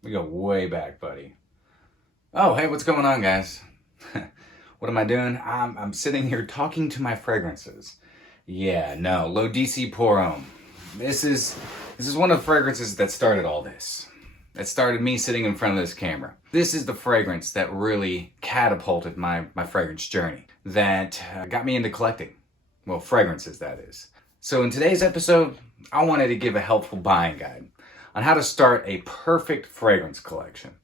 We go way back, buddy. Oh, hey, what's going on, guys? What am I doing? I'm sitting here talking to my fragrances. Yeah, no, low DC pour homme. This is one of the fragrances that started all this. That started me sitting in front of this camera. This is the fragrance that really catapulted my fragrance journey. That got me into collecting. Well, fragrances, that is. So in today's episode, I wanted to give a helpful buying guide on how to start a perfect fragrance collection.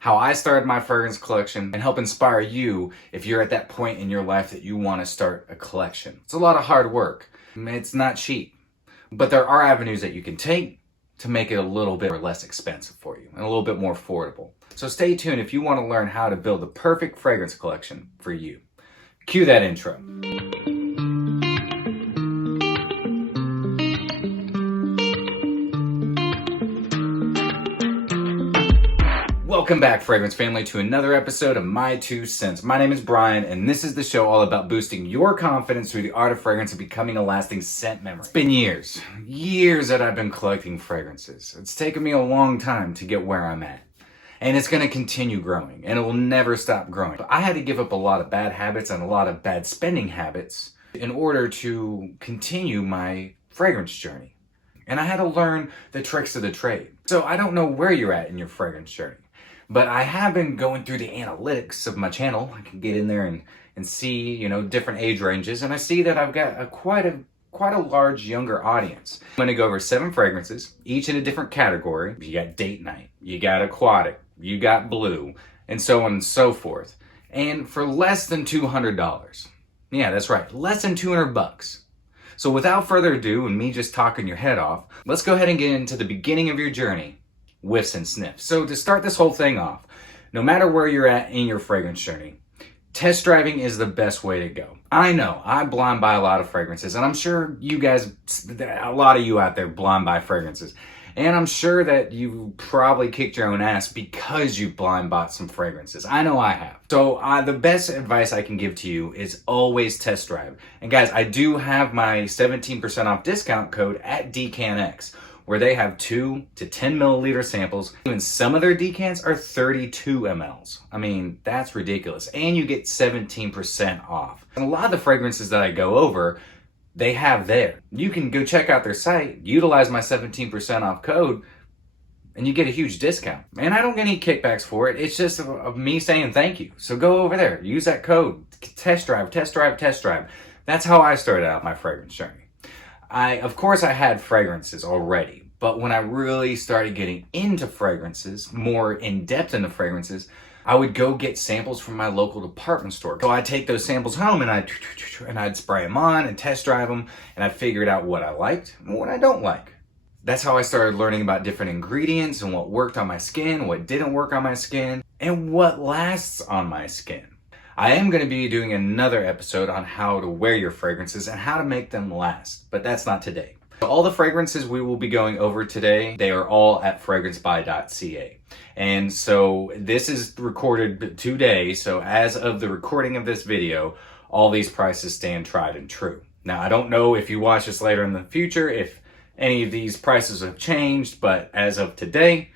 How I started my fragrance collection and help inspire you if you're at that point in your life that you want to start a collection. It's a lot of hard work. It's not cheap, but there are avenues that you can take to make it a little bit less expensive for you and a little bit more affordable. So stay tuned if you want to learn how to build the perfect fragrance collection for you. Cue that intro. Welcome back, fragrance family, to another episode of My Two Cents. My name is Brian, and this is the show all about boosting your confidence through the art of fragrance and becoming a lasting scent memory. It's been years that I've been collecting fragrances. It's taken me a long time to get where I'm at. And it's going to continue growing, and it will never stop growing. But I had to give up a lot of bad habits and a lot of bad spending habits in order to continue my fragrance journey. And I had to learn the tricks of the trade. So I don't know where you're at in your fragrance journey. But I have been going through the analytics of my channel. I can get in there and see, different age ranges. And I see that I've got quite a large younger audience. I'm going to go over 7 fragrances, each in a different category. You got date night, you got aquatic, you got blue, and so on and so forth. And for less than $200. Yeah, that's right. Less than $200. So without further ado, and me just talking your head off, let's go ahead and get into the beginning of your journey. Whiffs and sniffs. So to start this whole thing off, no matter where you're at in your fragrance journey, test driving is the best way to go. I know, I blind buy a lot of fragrances, and I'm sure you guys, a lot of you out there blind buy fragrances. And I'm sure that you probably kicked your own ass because you blind bought some fragrances. I know I have. So the best advice I can give to you is always test drive. And guys, I do have my 17% off discount code at DecantX, where they have 2 to 10 milliliter samples, and some of their decants are 32 mLs. I mean, that's ridiculous. And you get 17% off. And a lot of the fragrances that I go over, they have there. You can go check out their site, utilize my 17% off code, and you get a huge discount. And I don't get any kickbacks for it. It's just me saying thank you. So go over there, use that code, test drive. That's how I started out my fragrance journey. Of course I had fragrances already, but when I really started getting into fragrances, more in depth into fragrances, I would go get samples from my local department store. So I'd take those samples home and I'd spray them on and test drive them, and I'd figure out what I liked and what I don't like. That's how I started learning about different ingredients and what worked on my skin, what didn't work on my skin, and what lasts on my skin. I am going to be doing another episode on how to wear your fragrances and how to make them last, but that's not today. All the fragrances we will be going over today, they are all at Fragrancebuy.ca. And so this is recorded today, so as of the recording of this video, all these prices stand tried and true. Now, I don't know if you watch this later in the future, if any of these prices have changed, but as of today,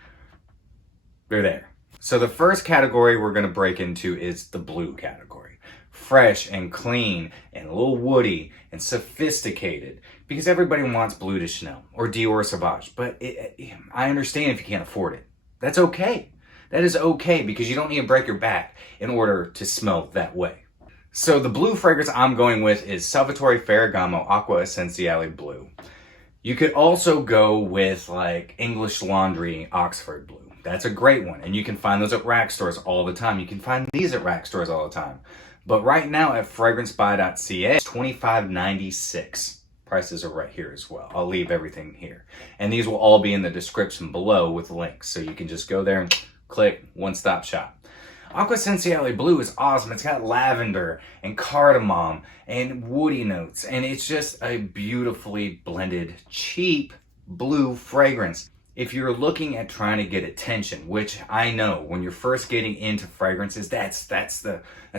they're there. So the first category we're going to break into is the blue category. Fresh and clean and a little woody and sophisticated, because everybody wants Bleu de Chanel or Dior Sauvage, but I understand if you can't afford it. That's okay. That is okay, because you don't need to break your back in order to smell that way. So the blue fragrance I'm going with is Salvatore Ferragamo Acqua Essenziale Blue. You could also go with like English Laundry Oxford Blue. That's a great one, and you can find those at rack stores all the time. You can find these at rack stores all the time. But right now at Fragrancebuy.ca, it's $25.96. Prices are right here as well. I'll leave everything here. And these will all be in the description below with links, so you can just go there and click, one-stop shop. Acqua Essenziale Blue is awesome. It's got lavender and cardamom and woody notes, and it's just a beautifully blended, cheap blue fragrance. If you're looking at trying to get attention, which I know when you're first getting into fragrances, that's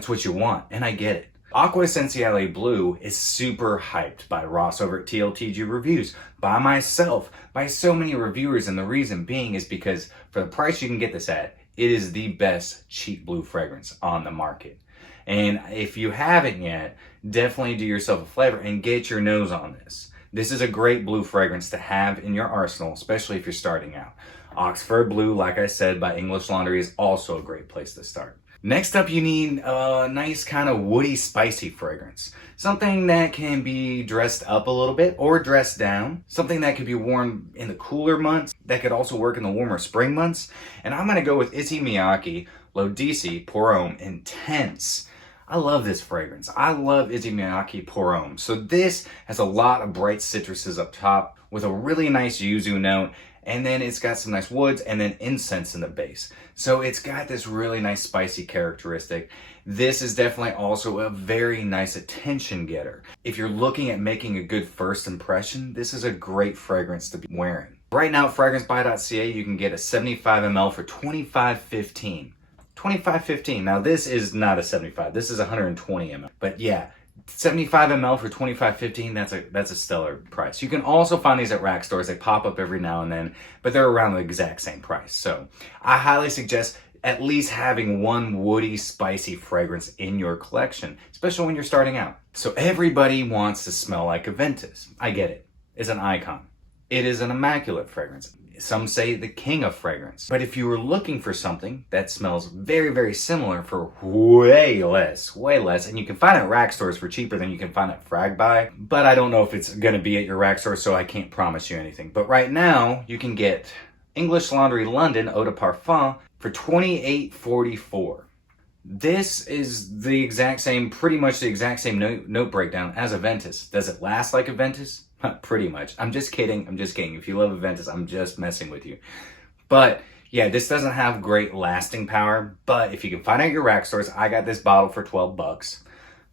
what you want, and I get it. Acqua Essenziale Blue is super hyped by Ross over at TLTG Reviews, by myself, by so many reviewers, and the reason being is because for the price you can get this at, it is the best cheap blue fragrance on the market. And if you haven't yet, definitely do yourself a flavor and get your nose on this. This is a great blue fragrance to have in your arsenal, especially if you're starting out. Oxford Blue, like I said, by English Laundry is also a great place to start. Next up, you need a nice kind of woody, spicy fragrance. Something that can be dressed up a little bit or dressed down. Something that could be worn in the cooler months, that could also work in the warmer spring months. And I'm gonna go with Issey Miyake L'Odyssée Pour Homme Intense. I love this fragrance. I love Issey Miyake Pour Homme. So this has a lot of bright citruses up top with a really nice yuzu note. And then it's got some nice woods and then incense in the base. So it's got this really nice spicy characteristic. This is definitely also a very nice attention getter. If you're looking at making a good first impression, this is a great fragrance to be wearing. Right now at Fragrancebuy.ca, you can get a 75 ml for $25.15. $25.15. Now this is not a 75, this is 120 ml. But yeah, 75 ml for $25.15, that's a stellar price. You can also find these at rack stores. They pop up every now and then, but they're around the exact same price. So I highly suggest at least having one woody, spicy fragrance in your collection, especially when you're starting out. So everybody wants to smell like a Ventus. I get it. It's an icon. It is an immaculate fragrance. Some say the king of fragrance. But if you were looking for something that smells very, very similar for way less, and you can find it at rack stores for cheaper than you can find it at Fragrancebuy, but I don't know if it's gonna be at your rack store, so I can't promise you anything. But right now, you can get English Laundry London Eau de Parfum for $28.44. This is the exact same, pretty much the exact same note breakdown as a Ventus. Does it last like a Ventus? Pretty much. I'm just kidding. If you love Aventus, I'm just messing with you. But yeah, this doesn't have great lasting power, but if you can find it at your rack stores, I got this bottle for 12 bucks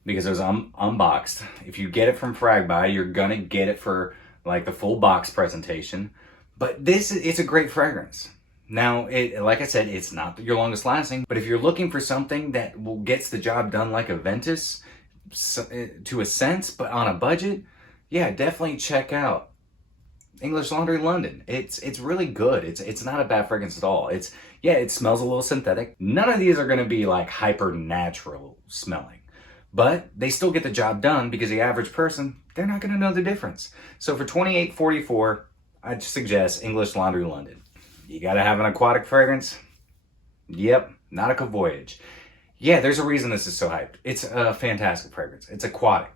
because it was unboxed. If you get it from Fragrancebuy, you're gonna get it for like the full box presentation. But it's a great fragrance. Now, like I said, it's not your longest lasting, but if you're looking for something that gets the job done like a Ventus, to a sense, but on a budget, yeah, definitely check out English Laundry London. It's really good. It's not a bad fragrance at all. It smells a little synthetic. None of these are going to be like hyper natural smelling, but they still get the job done because the average person, they're not going to know the difference. So for $28.44, I'd suggest English Laundry London. You got to have an aquatic fragrance? Yep, Nautica Voyage. Yeah, there's a reason this is so hyped. It's a fantastic fragrance. It's aquatic.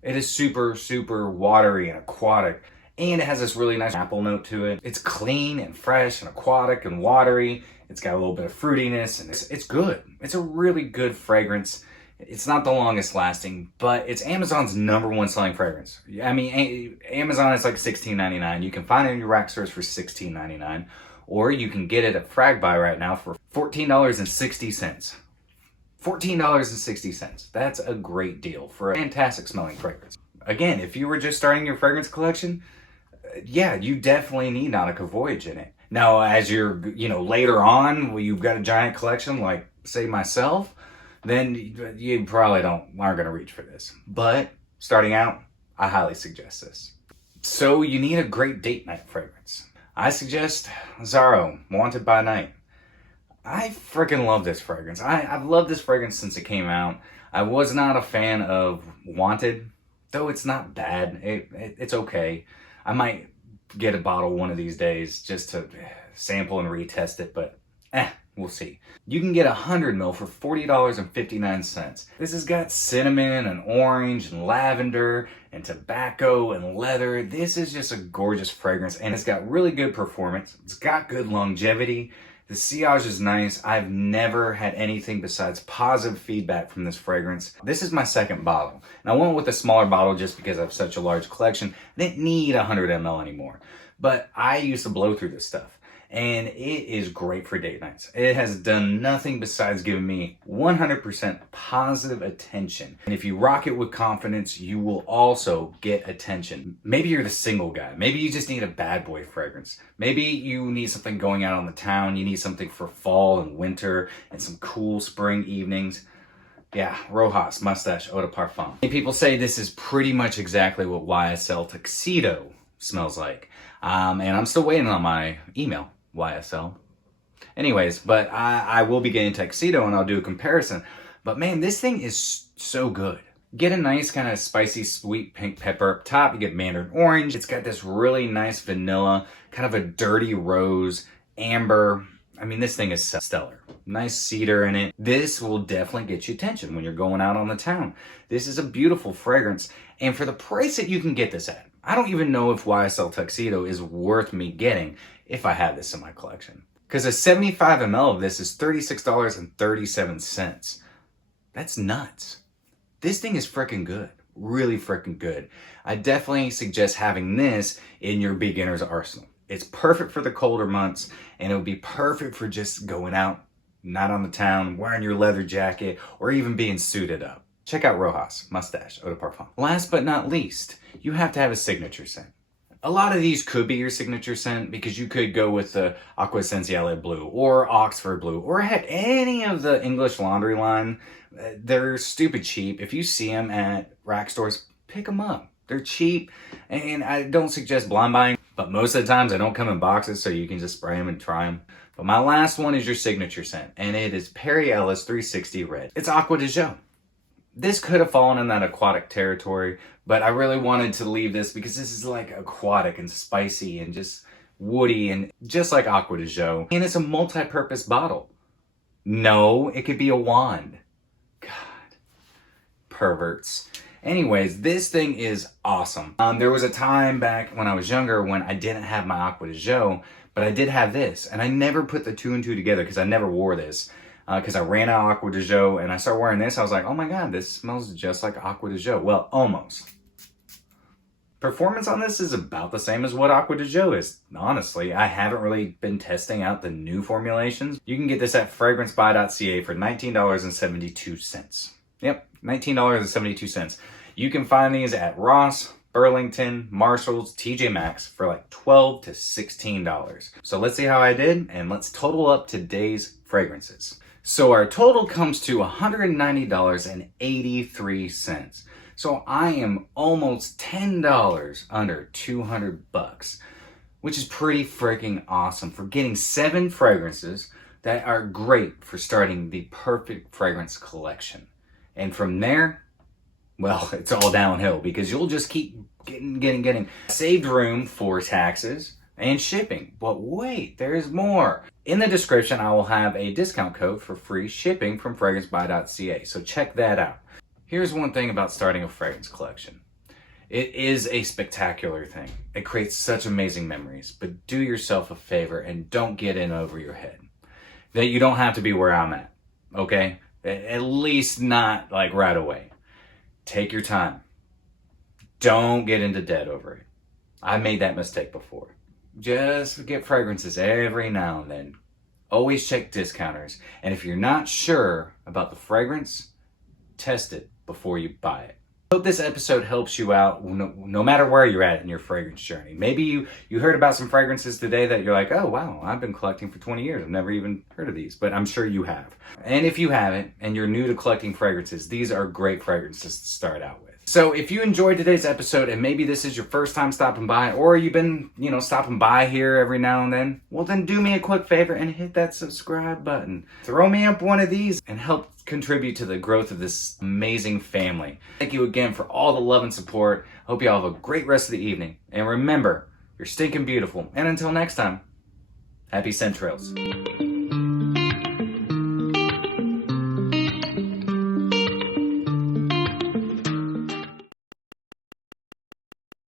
It is super, super watery and aquatic, and it has this really nice apple note to it. It's clean and fresh and aquatic and watery. It's got a little bit of fruitiness, and it's good. It's a really good fragrance. It's not the longest lasting, but it's Amazon's #1 selling fragrance. I mean, Amazon is like $16.99. You can find it in your rack stores for $16.99, or you can get it at Fragrancebuy right now for $14.60. $14.60. That's a great deal for a fantastic smelling fragrance. Again, if you were just starting your fragrance collection, yeah, you definitely need Nautica Voyage in it. Now, as you're, later on, when you've got a giant collection like, say, myself, then you probably aren't going to reach for this. But starting out, I highly suggest this. So you need a great date night fragrance. I suggest Azzaro, Wanted by Night. I freaking love this fragrance. I've loved this fragrance since it came out. I was not a fan of Wanted, though it's not bad. It's okay. I might get a bottle one of these days just to sample and retest it, but we'll see. You can get 100 ml for $40.59. This has got cinnamon and orange and lavender and tobacco and leather. This is just a gorgeous fragrance, and it's got really good performance. It's got good longevity. The sillage is nice. I've never had anything besides positive feedback from this fragrance. This is my second bottle. And I went with a smaller bottle just because I have such a large collection. I didn't need 100 ml anymore. But I used to blow through this stuff. And it is great for date nights. It has done nothing besides giving me 100% positive attention. And if you rock it with confidence, you will also get attention. Maybe you're the single guy. Maybe you just need a bad boy fragrance. Maybe you need something going out on the town. You need something for fall and winter and some cool spring evenings. Yeah, Rochas Moustache Eau de Parfum. Many people say this is pretty much exactly what YSL Tuxedo smells like. And I'm still waiting on my email, YSL. Anyways, but I will be getting Tuxedo and I'll do a comparison. But man, this thing is so good. Get a nice kind of spicy, sweet pink pepper up top. You get mandarin orange. It's got this really nice vanilla, kind of a dirty rose, amber. I mean, this thing is stellar. Nice cedar in it. This will definitely get you attention when you're going out on the town. This is a beautiful fragrance. And for the price that you can get this at, I don't even know if YSL Tuxedo is worth me getting if I had this in my collection. Because a 75 ml of this is $36.37. That's nuts. This thing is freaking good. Really freaking good. I definitely suggest having this in your beginner's arsenal. It's perfect for the colder months, and it would be perfect for just going out, not on the town, wearing your leather jacket, or even being suited up. Check out Rochas Moustache Eau de Parfum. Last but not least, you have to have a signature scent. A lot of these could be your signature scent because you could go with the Acqua Essenziale blue or Oxford blue or heck, any of the English laundry line. They're stupid cheap. If you see them at rack stores, pick them up. They're cheap, and I don't suggest blind buying, but most of the times they don't come in boxes, so you can just spray them and try them. But my last one is your signature scent, and it is Periellis 360 Red. It's Acqua de Joe. This could have fallen in that aquatic territory, but I really wanted to leave this because this is like aquatic and spicy and just woody and just like Acqua de Joe. And it's a multi-purpose bottle. No, it could be a wand. God, perverts. Anyways, this thing is awesome. There was a time back when I was younger when I didn't have my Acqua de Joe, but I did have this. And I never put the two and two together because I never wore this. Because I ran out of Acqua de Joe and I started wearing this. I was like, oh my God, this smells just like Acqua de Joe. Well, almost. Performance on this is about the same as what Acqua de Joe is. Honestly, I haven't really been testing out the new formulations. You can get this at Fragrancebuy.ca for $19.72. Yep, $19.72. You can find these at Ross, Burlington, Marshalls, TJ Maxx for like $12 to $16. So let's see how I did and let's total up today's fragrances. So our total comes to $190.83. So I am almost $10 under 200 bucks, which is pretty freaking awesome for getting 7 fragrances that are great for starting the perfect fragrance collection. And from there, well, it's all downhill because you'll just keep getting. Saved room for taxes and shipping. But wait, there's more. In the description, I will have a discount code for free shipping from Fragrancebuy.ca. So check that out. Here's one thing about starting a fragrance collection. It is a spectacular thing. It creates such amazing memories, but do yourself a favor and don't get in over your head. That you don't have to be where I'm at, okay? At least not like right away. Take your time. Don't get into debt over it. I made that mistake before. Just get fragrances every now and then. Always check discounters. And if you're not sure about the fragrance, test it before you buy it. I hope this episode helps you out no matter where you're at in your fragrance journey. Maybe you heard about some fragrances today that you're like, oh wow, I've been collecting for 20 years. I've never even heard of these, but I'm sure you have. And if you haven't, and you're new to collecting fragrances, these are great fragrances to start out with. So if you enjoyed today's episode and maybe this is your first time stopping by, or you've been, stopping by here every now and then, well then do me a quick favor and hit that subscribe button. Throw me up one of these and help contribute to the growth of this amazing family. Thank you again for all the love and support. Hope you all have a great rest of the evening. And remember, you're stinking beautiful. And until next time, happy scent trails.